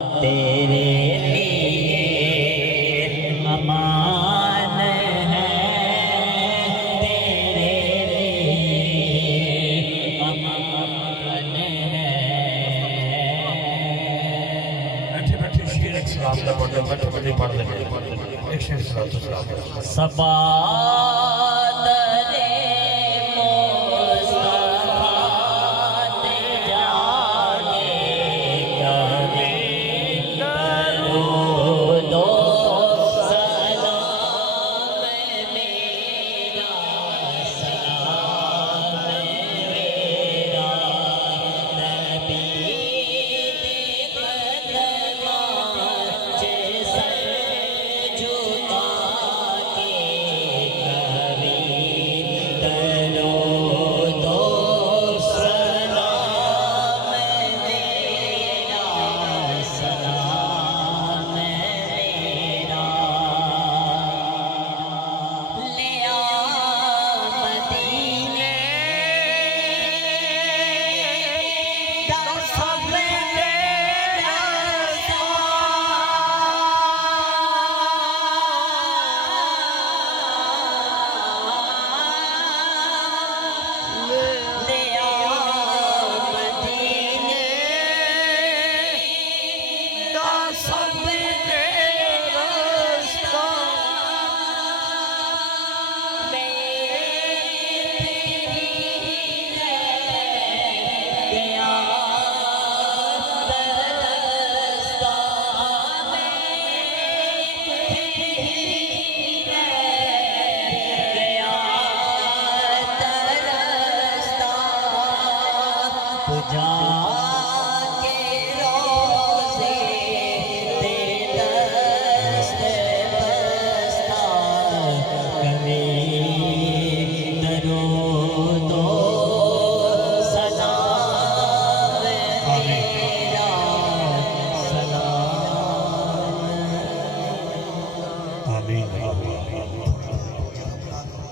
तेरे लिए अमान है, तेरे लिए अमान है। बैठे बैठे शेर एक सलाम दा पढ़ दे, बैठे बैठे पढ़ दे, एक शेर सलाम तो सलाम। सबा